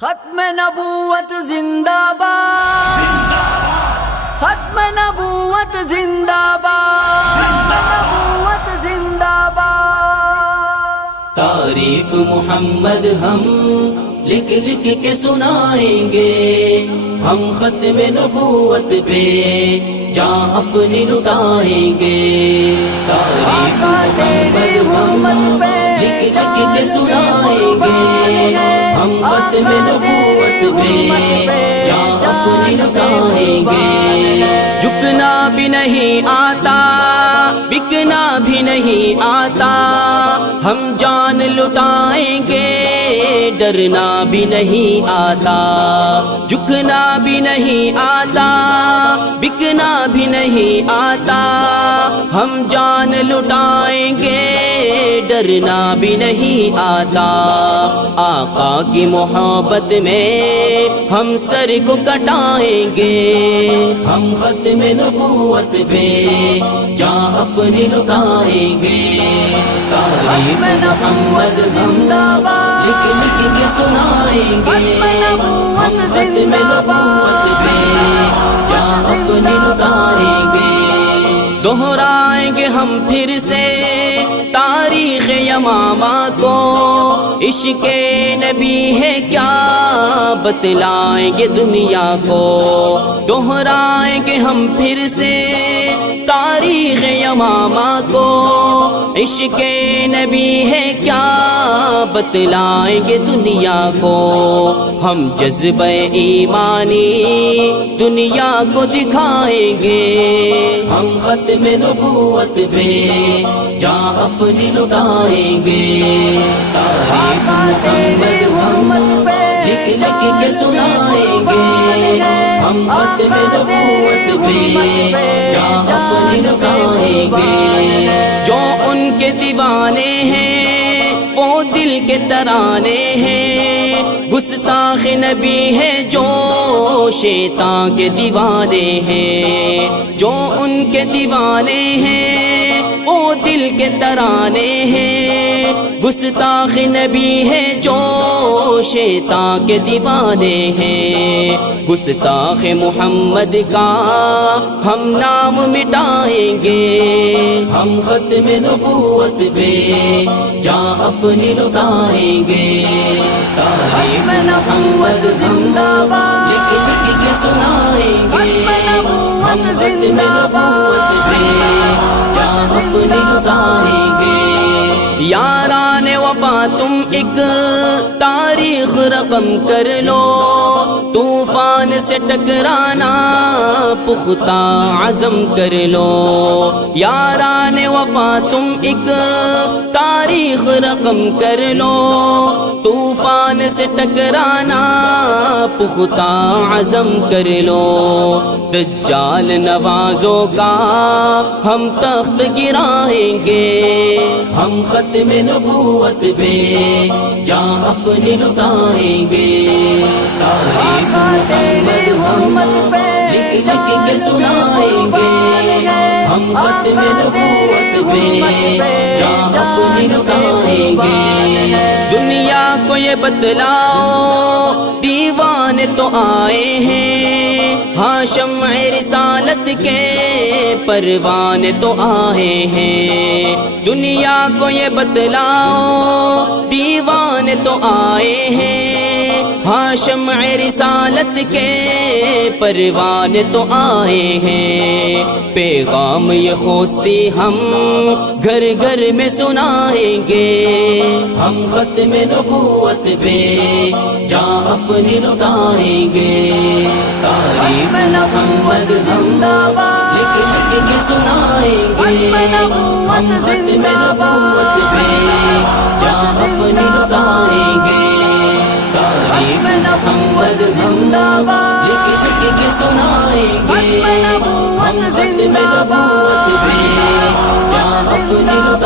ختم نبوت زندہ باد، ختم نبوت زندہ باد، نبوت زندہ باد۔ تعریف محمد ہم لکھ لکھ کے سنائیں گے، ہم ختم نبوت پہ جان اپنی لٹائیں گے۔ تعریف محمد ہم لکھ لکھ کے سنائیں گے، ہم ختم نبوت پہ جان اپنی لٹائیں گے۔ جھکنا بھی نہیں آتا، بکنا بھی نہیں آتا، ہم جان لٹائیں گے، ڈرنا بھی نہیں آتا۔ جھکنا بھی نہیں آتا، بکنا بھی نہیں آتا، ہم جان لٹائیں گے، ڈرنا بھی نہیں آتا۔ آقا کی محبت میں ہم سر کو کٹائیں گے، ہم ختم نبوت پہ جان اپنی لٹائیں گے۔ تعریف محمد زندہ باد، لکھ لکھ کے سنائیں گے، ہم ختم نبوت پہ جان اپنی لٹائیں گے۔ دہرائیں گے ہم پھر سے تاریخ یمامہ کو، عشق نبی ہے کیا بتلائیں گے دنیا کو۔ دہرائیں گے ہم پھر سے تاریخ یمامہ کو، عشق نبی ہے کیا بتلائیں گے دنیا کو۔ ہم جذبہ ایمانی دنیا کو دکھائیں گے، ہم ختم نبوت پہ جان اپنی لٹائیں گے۔ تعریف محمد ہم لکھ لکھ کے سنائیں گے، ہم ختم نبوت پہ جان اپنی لٹائیں گے۔ جو ان کے دیوانے ہیں وہ دل کے ترانے ہیں، گستاخ نبی ہے جو شیطان کے دیوانے ہیں۔ جو ان کے دیوانے ہیں وہ دل کے ترانے ہیں، گستاخ نبی ہے جو شیطان کے دیوانے ہیں۔ گستاخ محمد کا ہم نام مٹائیں گے، ہم ختم نبوت پہ جان اپنی لٹائیں گے۔ تعریف محمد زندہ باد، لکھ لکھ کے سنائیں گے، ہم ختم نبوت پہ جان اپنی لٹائیں گے۔ یاران وفا تم ایک تاریخ رقم کر لو، طوفان سے ٹکرانا پختہ عزم کر لو۔ یاران وفا تم ایک تاریخ رقم کر لو، طوفان سے ٹکرانا پختہ عزم کر لو۔ دجال نوازوں کا ہم تخت گرائیں گے، ہم ختم نبوت پہ جان اپنی لٹائیں گے۔ تعریف محمد ہم لکھ لکھ کے سنائیں گے، ہم ختم نبوت پہ جان اپنی لٹائیں گے۔ دنیا کو یہ بتلاؤ دیوانے تو آئے ہیں، ہاں شمع رسالت کے پروانے تو آئے ہیں۔ دنیا کو یہ بتلاؤ دیوانے تو آئے ہیں، ہاں شمع رسالت کے پروانے تو آئے ہیں۔ پیغام یہ خوستی ہم گھر گھر میں سنائیں گے، ہم ختم نبوت پہ جان اپنی لٹائیں گے۔ تعریف محمد زندہ باد، لکھ لکھ کے سنائیں گے، ہم ختم نبوت پہ جان اپنی لٹائیں گے۔ تعریف محمد زندہ باد، لکھ لکھ کے سنائیں گے، ہم ختم نبوت پہ جان اپنی لٹائیں گے۔